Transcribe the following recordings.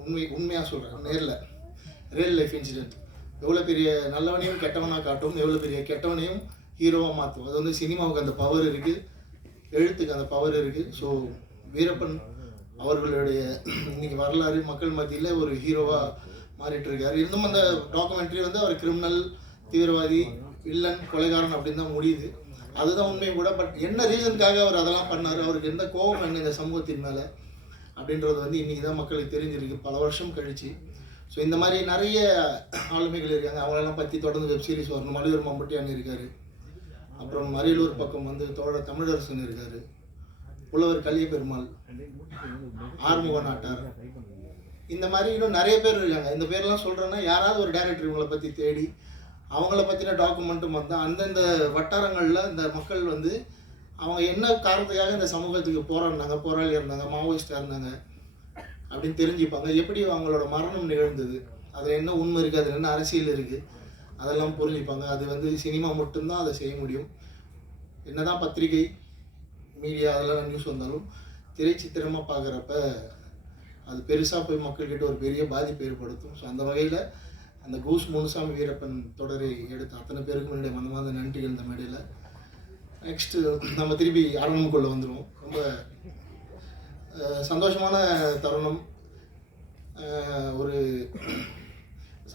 உண்மை உண்மையாக சொல்கிறேன் நேரில். ரியல் லைஃப் இன்சிடென்ட் எவ்வளோ பெரிய நல்லவனையும் கெட்டவனாக காட்டும் எவ்வளோ பெரிய கெட்டவனையும் ஹீரோவாக மாற்றும் அது வந்து சினிமாவுக்கு அந்த பவர் இருக்குது எழுத்துக்கு அந்த பவர் இருக்குது ஸோ வீரப்பன் அவர்களுடைய இன்னைக்கு வரலாறு மக்கள் மத்தியில் ஒரு ஹீரோவாக மாறிட்டு இருக்காரு இருந்தும் அந்த டாக்குமெண்ட்ரி வந்து அவர் கிரிமினல் தீவிரவாதி வில்லன் கொலைகாரன் அப்படின்னு தான் முடியுது. அதுதான் உண்மையும் கூட. பட் என்ன ரீசனுக்காக அவர் அதெல்லாம் பண்ணார்? அவருக்கு எந்த கோபம் என்ன இந்த சமூகத்தின் மேலே? அப்படின்றது வந்து இன்றைக்கி தான் மக்களுக்கு தெரிஞ்சிருக்கு. பல வருஷம் கழிச்சு. ஸோ இந்த மாதிரி நிறைய ஆளுமைகள் இருக்காங்க. அவங்களெல்லாம் பற்றி தொடர்ந்து வெப் சீரிஸ் வரணும். மலையூர் மம்பட்டியான் இருக்கார். அப்புறம் அரியலூர் பக்கம் வந்து தோழ தமிழரசன் இருக்கார். புலவர் கலிய பெருமாள் ஆறுமுக நாட்டார். இந்த மாதிரி இன்னும் நிறைய பேர் இருக்காங்க. இந்த பேர்லாம் சொல்கிறேன்னா யாராவது ஒரு டேரக்டர் இவங்களை பற்றி தேடி அவங்கள பற்றின டாக்குமெண்ட்டும் வந்தால் அந்தந்த வட்டாரங்களில் இந்த மக்கள் வந்து அவங்க என்ன காரணத்துக்காக இந்த சமூகத்துக்கு போராடினாங்க போராளி இருந்தாங்க மாவோயிஸ்டாக இருந்தாங்க அப்படின்னு தெரிஞ்சுப்பாங்க. எப்படி அவங்களோட மரணம் நிகழ்ந்தது? அதில் என்ன உண்மை இருக்குது அதில் என்ன அரசியல் இருக்குது அதெல்லாம் புரிஞ்சுப்பாங்க. அது வந்து சினிமா மட்டும்தான் அதை செய்ய முடியும். என்னதான் பத்திரிகை மீடியா அதெல்லாம் நியூஸ் வந்தாலும் திரைச்சித்திரமாக பார்க்குறப்ப அது பெருசாக போய் மக்கள்கிட்ட ஒரு பெரிய பாதிப்பு ஏற்படுத்தும். ஸோ அந்த வகையில் அந்த கூஸ் முனுசாமி வீரப்பன் தொடரை எடுத்த அத்தனை பேருக்கும் என்னுடைய மனமார்ந்த நன்றிகள் இந்த மேடையில். நெக்ஸ்ட்டு நம்ம திருப்பி அரவணுக்குள்ளே வந்துடுவோம் ரொம்ப சந்தோஷமான தருணம். ஒரு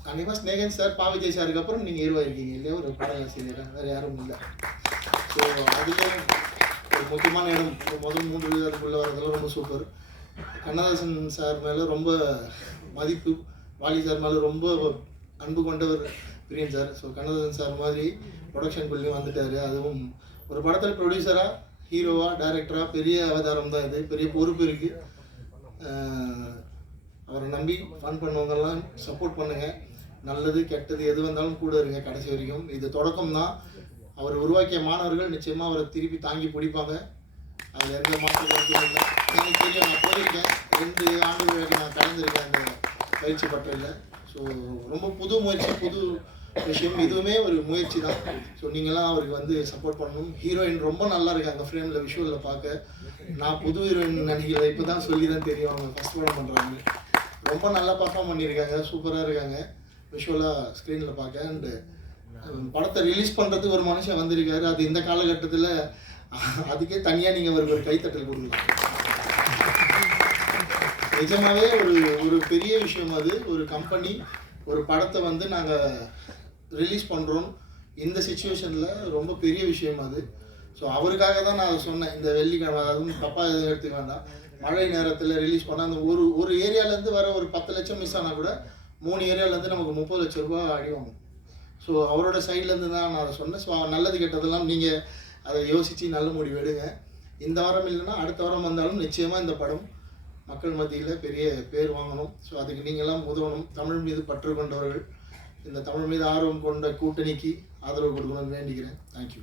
கண்டிப்பாக ஸ்னேகன் சார் பா விஜய் சாருக்கு அப்புறம் நீங்கள் இருவாயிருக்கீங்க இருக்கீங்க இல்லையா? ஒரு பாடலாசிரியர் வேறு யாரும் இல்லை. ஸோ அதுலேயும் ஒரு முக்கியமான இடம். முதல் மூன்று அதுக்குள்ளே வரதெல்லாம் ரொம்ப சூப்பர் கண்ணதாசன் சார் மேலே ரொம்ப மதிப்பு. வாலி சார் மேலே ரொம்ப அன்பு கொண்டவர் Priyan sir so Kannadasan sir மாதிரி ப்ரொடக்ஷன் பில்லையும் வந்துட்டார். அதுவும் ஒரு படத்தில் ப்ரொடியூசராக ஹீரோவாக டைரக்டராக பெரிய அவதாரம் தான் இது. பெரிய பொறுப்பு இருக்குது அவரை நம்பி ஃபன் பண்ணவங்கெல்லாம் சப்போர்ட் பண்ணுங்கள் நல்லது கெட்டது எது வந்தாலும் கூட இருங்க கடைசி வரைக்கும். இது தொடக்கம் தான் அவர் உருவாக்கிய மாணவர்கள் நிச்சயமாக அவரை திருப்பி தாங்கி பிடிப்பாங்க. அதில் எந்த மாற்றம் இல்லை. எனக்கு தெரியும் நான் போயிருக்கேன். ரெண்டு ஆண்டுகளுக்கு நான் கலந்துருக்கேன் அந்த பயிற்சி பட்டறையில். ஸோ ரொம்ப புது முயற்சி புது விஷயம் இதுவுமே ஒரு முயற்சி தான் ஸோ நீங்களாம் அவருக்கு வந்து சப்போர்ட் பண்ணணும். ஹீரோயின் ரொம்ப நல்லா இருக்காங்க ஃப்ரேமில் விஷுவலில் பார்க்க. நான் புது ஹீரோயின் நடிகை இப்போ தான் சொல்லி தான் தெரியும். அவங்க ஃபஸ்ட் படம் பண்ணுறாங்க ரொம்ப நல்லா பர்ஃபார்ம் பண்ணியிருக்காங்க. சூப்பராக இருக்காங்க. விஷுவலாக ஸ்க்ரீனில் பார்க்க. அண்டு படத்தை ரிலீஸ் பண்ணுறதுக்கு ஒரு மனுஷன் வந்திருக்காரு. அது இந்த காலகட்டத்தில் அதுக்கே தனியாக நீங்கள் அவருக்கு ஒரு கைத்தட்டல் கொடுக்கலாம். நிஜமாவே ஒரு ஒரு பெரிய விஷயம் அது. ஒரு கம்பெனி ஒரு படத்தை வந்து நாங்கள் ரிலீஸ் பண்ணுறோம் இந்த சுச்சுவேஷனில் ரொம்ப பெரிய விஷயம் அது. ஸோ அவருக்காக தான் நான் அதை சொன்னேன். இந்த வெள்ளிக்கிழமை அதுவும் தப்பாக எதுவும் எடுத்துக்க வேண்டாம். மழை நேரத்தில் ரிலீஸ் பண்ணால் அந்த ஒரு ஒரு ஏரியாவிலேருந்து வர ஒரு பத்து லட்சம் மிஸ் ஆனால் கூட மூணு ஏரியாலேருந்து நமக்கு முப்பது லட்ச ரூபா அடிவாங்க ஸோ அவரோட சைட்லேருந்து தான் நான் அதை சொன்னேன். ஸோ நல்லது கெட்டதெல்லாம் நீங்கள் அதை யோசித்து நல்ல முடிவு எடுங்க. இந்த வாரம் இல்லைன்னா அடுத்த வாரம் வந்தாலும் நிச்சயமாக இந்த படம் மக்கள் மத்தியில் பெரிய பேர் வாங்கணும். ஸோ அதுக்கு நீங்களாம் உதவணும் தமிழ் மீது பற்று கொண்டவர்கள். இந்த தமிழ் மீது ஆர்வம் கொண்ட கூட்டணிக்கு ஆதரவு கொடுக்கணும்னு வேண்டிக்கிறேன். தேங்க்யூ